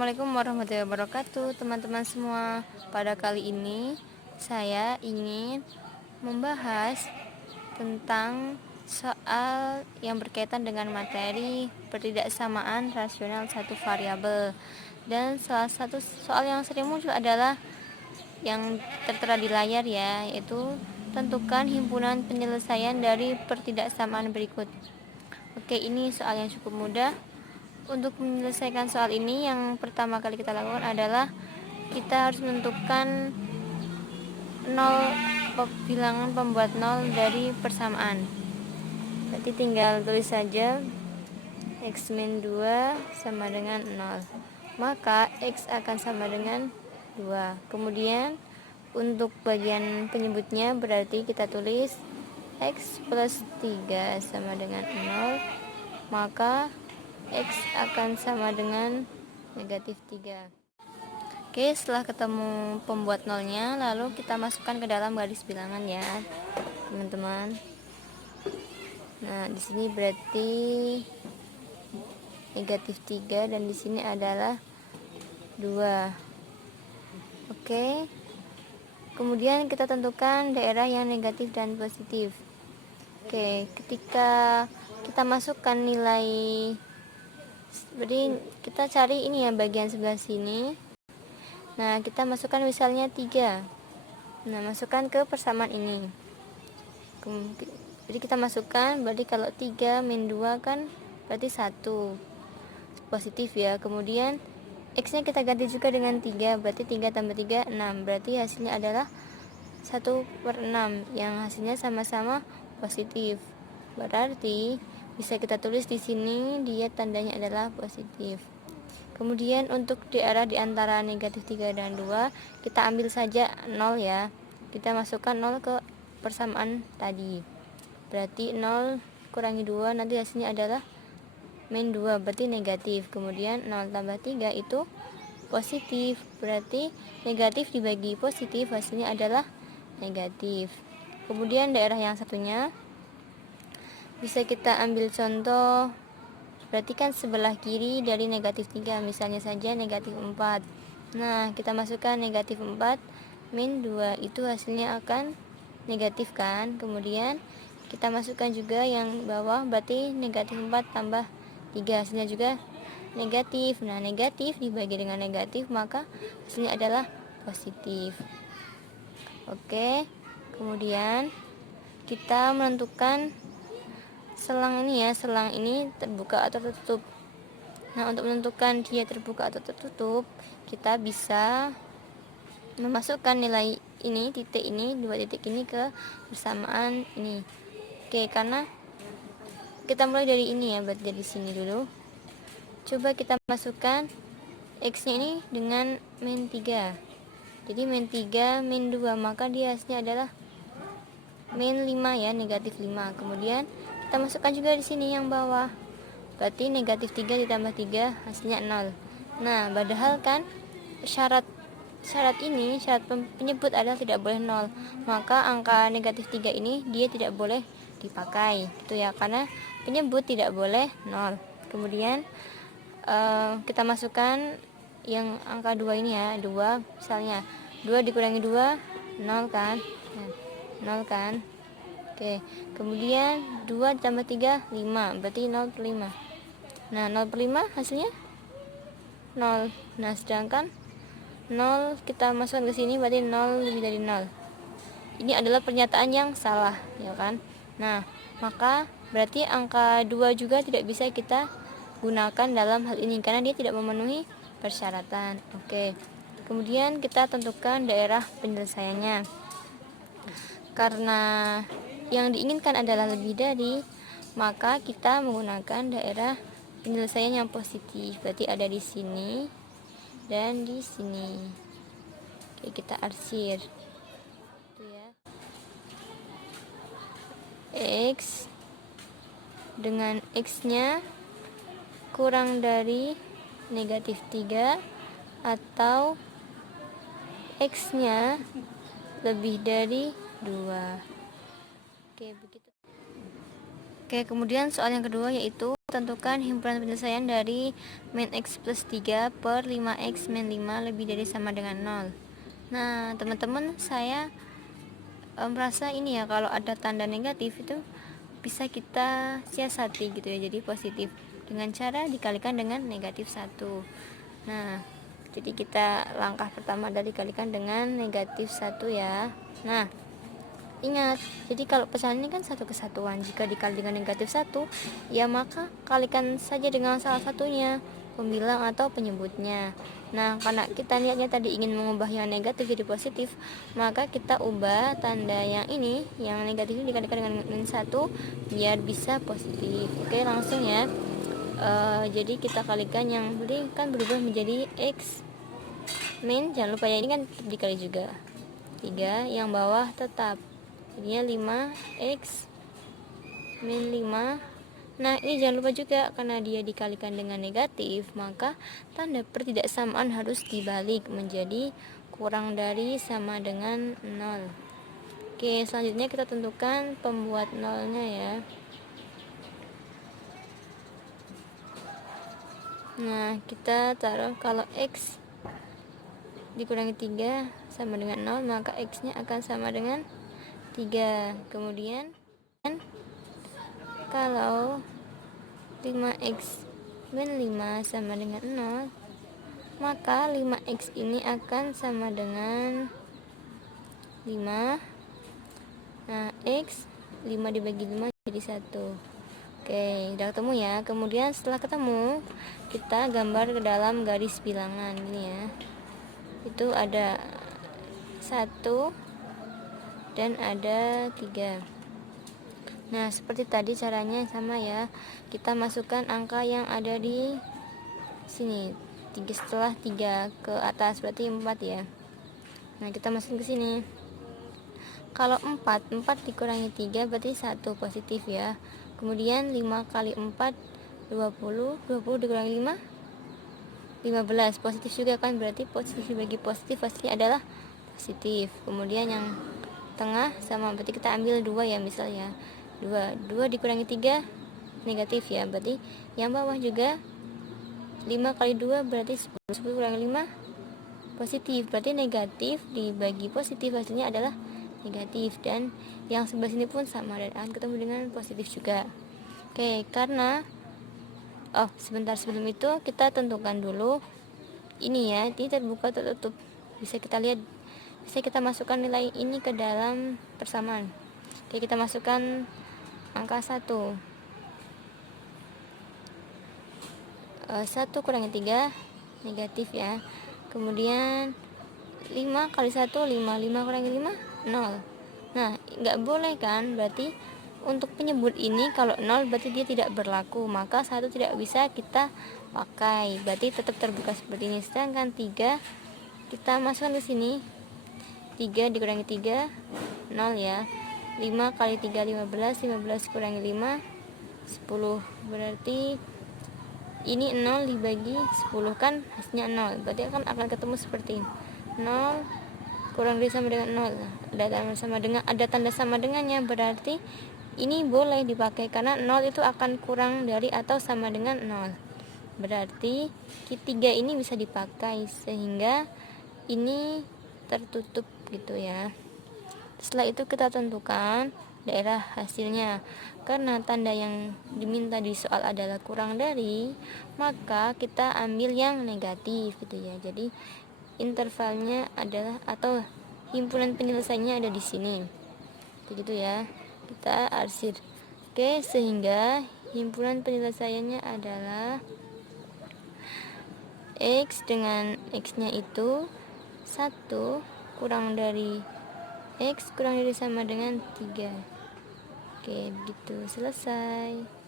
Assalamualaikum warahmatullahi wabarakatuh, teman-teman semua. Pada kali ini saya ingin membahas tentang soal yang berkaitan dengan materi pertidaksamaan rasional satu variabel. Dan salah satu soal yang sering muncul adalah yang tertera di layar ya, yaitu tentukan himpunan penyelesaian dari pertidaksamaan berikut. Oke, ini soal yang cukup mudah. Untuk menyelesaikan soal ini, yang pertama kali kita lakukan adalah kita harus menentukan bilangan pembuat 0 dari persamaan. Berarti tinggal tulis saja x min 2 sama dengan 0. Maka x akan sama dengan 2. Kemudian untuk bagian penyebutnya berarti kita tulis x plus 3 sama dengan 0. Maka X akan sama dengan negatif 3. Oke, setelah ketemu pembuat nolnya, lalu kita masukkan ke dalam garis bilangan ya, teman-teman. Nah, di sini berarti negatif 3 dan di sini adalah 2. Oke. Kemudian kita tentukan daerah yang negatif dan positif. Oke, ketika kita masukkan nilai, berarti kita cari ini ya bagian sebelah sini. Nah, kita masukkan misalnya 3. Nah, masukkan ke persamaan ini. Jadi kita masukkan, berarti kalau 3 min 2 kan berarti 1 positif ya. Kemudian X nya kita ganti juga dengan 3, berarti 3 tambah 3 6. Berarti hasilnya adalah 1/6 yang hasilnya sama-sama positif. Berarti bisa kita tulis di sini dia tandanya adalah positif. Kemudian untuk daerah di antara negatif 3 dan 2, kita ambil saja 0 ya. Kita masukkan 0 ke persamaan tadi. Berarti 0 kurangi 2 nanti hasilnya adalah min 2, berarti negatif. Kemudian 0 tambah 3 itu positif. Berarti negatif dibagi positif hasilnya adalah negatif. Kemudian daerah yang satunya bisa kita ambil contoh, berarti kan sebelah kiri dari negatif 3, misalnya saja negatif 4. Nah, kita masukkan negatif 4 min 2, itu hasilnya akan negatif kan. Kemudian kita masukkan juga yang bawah, berarti negatif 4 tambah 3 hasilnya juga negatif. Nah, negatif dibagi dengan negatif maka hasilnya adalah positif. Oke, kemudian kita menentukan selang ini ya, selang ini terbuka atau tertutup. Nah, untuk menentukan dia terbuka atau tertutup, kita bisa memasukkan nilai ini, titik ini, 2 titik ini ke persamaan ini. Oke, karena kita mulai dari ini ya, berarti dari sini dulu. Coba kita masukkan X nya ini dengan min 3. Jadi min 3 min 2, maka dia hasilnya adalah min 5 ya, negatif 5. Kemudian kita masukkan juga di sini yang bawah. Berarti negatif 3 ditambah 3 hasilnya 0. Nah, padahal kan syarat penyebut adalah tidak boleh 0. Maka angka negatif 3 ini dia tidak boleh dipakai. Gitu ya, karena penyebut tidak boleh 0. Kemudian kita masukkan yang angka 2 ini ya, 2 misalnya 2 dikurangi 2 0 kan. Nah, 0 kan. Oke, kemudian 2 ditambah 3 5, berarti 0/5. Nah, 0/5 hasilnya 0. Nah, sedangkan 0 kita masukkan ke sini berarti 0 lebih dari 0. Ini adalah pernyataan yang salah, ya kan? Nah, maka berarti angka 2 juga tidak bisa kita gunakan dalam hal ini karena dia tidak memenuhi persyaratan. Oke. Kemudian kita tentukan daerah penyelesaiannya. Karena yang diinginkan adalah lebih dari, maka kita menggunakan daerah penyelesaian yang positif. Berarti ada di sini dan di sini. Oke, kita arsir. Itu ya. X dengan X-nya kurang dari negatif 3 atau X-nya lebih dari 2. Oke, begitu. Oke, kemudian soal yang kedua yaitu Tentukan himpunan penyelesaian dari min X plus 3 per 5X min 5 lebih dari sama dengan 0. Nah, teman-teman, saya merasa ini ya, kalau ada tanda negatif itu bisa kita siasati gitu ya, jadi positif dengan cara dikalikan dengan negatif 1. Nah, jadi kita langkah pertama adalah dikalikan dengan negatif 1 ya. Nah, ingat, jadi kalau pecahan ini kan satu kesatuan. Jika dikali dengan negatif 1, ya maka kalikan saja dengan salah satunya, pembilang atau penyebutnya. Nah, karena kita niatnya tadi ingin mengubah yang negatif jadi positif, maka kita ubah tanda yang ini, yang negatif ini dikalikan dengan min 1 biar bisa positif. Oke, langsung ya. Jadi kita kalikan yang beri kan berubah menjadi X min, jangan lupa ya, ini kan tetap dikali juga 3, yang bawah tetap jadinya 5X min 5. Nah, ini jangan lupa juga, karena dia dikalikan dengan negatif, maka tanda pertidaksamaan harus dibalik menjadi kurang dari sama dengan 0. Oke, selanjutnya kita tentukan pembuat nolnya ya. Nah, kita taruh kalau X dikurangi 3 sama dengan 0, maka X nya akan sama dengan 3. Kemudian kalau 5X min 5 sama dengan 0, maka 5X ini akan sama dengan 5. Nah, X 5 dibagi 5 jadi 1. Oke, udah ketemu ya. Kemudian setelah ketemu, kita gambar ke dalam garis bilangan ini ya. Itu ada 1 dan ada 3. Nah, seperti tadi caranya sama ya. Kita masukkan angka yang ada di sini. 3 setelah 3 ke atas berarti 4 ya. Nah, kita masukin ke sini. Kalau 4 dikurangi 3 berarti 1 positif ya. Kemudian 5 kali 4 20 dikurangi 5 15 positif juga kan, berarti positif bagi positif hasilnya adalah positif. Kemudian yang tengah sama, berarti kita ambil 2 ya, misalnya 2 dikurangi 3 negatif ya, berarti yang bawah juga 5 kali 2 berarti 10 kurangi 5 positif, berarti negatif dibagi positif hasilnya adalah negatif. Dan yang sebelah sini pun sama dan akan ketemu dengan positif juga. Oke, karena sebentar, sebelum itu kita tentukan dulu ini ya, ini terbuka tertutup, bisa kita lihat, bisa kita masukkan nilai ini ke dalam persamaan. Oke, kita masukkan angka 1. 1 kurangi 3 negatif ya. Kemudian 5 kali 1 5 kurangi 5 0. Nah, nggak boleh kan, berarti untuk penyebut ini kalau 0 berarti dia tidak berlaku, maka 1 tidak bisa kita pakai, berarti tetap terbuka seperti ini. Sedangkan 3 kita masukkan ke sini, 3 dikurangi 3 0 ya. 5 kali 3 15 kurangi 5 10, berarti ini 0 dibagi 10 kan hasilnya 0, berarti akan ketemu seperti ini. 0 kurang dari sama dengan 0, ada tanda sama dengannya, berarti ini boleh dipakai karena 0 itu akan kurang dari atau sama dengan 0, berarti 3 ini bisa dipakai sehingga ini tertutup gitu ya. Setelah itu kita tentukan daerah hasilnya. Karena tanda yang diminta di soal adalah kurang dari, maka kita ambil yang negatif gitu ya. Jadi intervalnya adalah atau himpunan penyelesaiannya ada di sini. Begitu ya. Kita arsir. Oke, sehingga himpunan penyelesaiannya adalah X dengan X-nya itu 1 kurang dari X kurang dari sama dengan 3. Oke, begitu, selesai.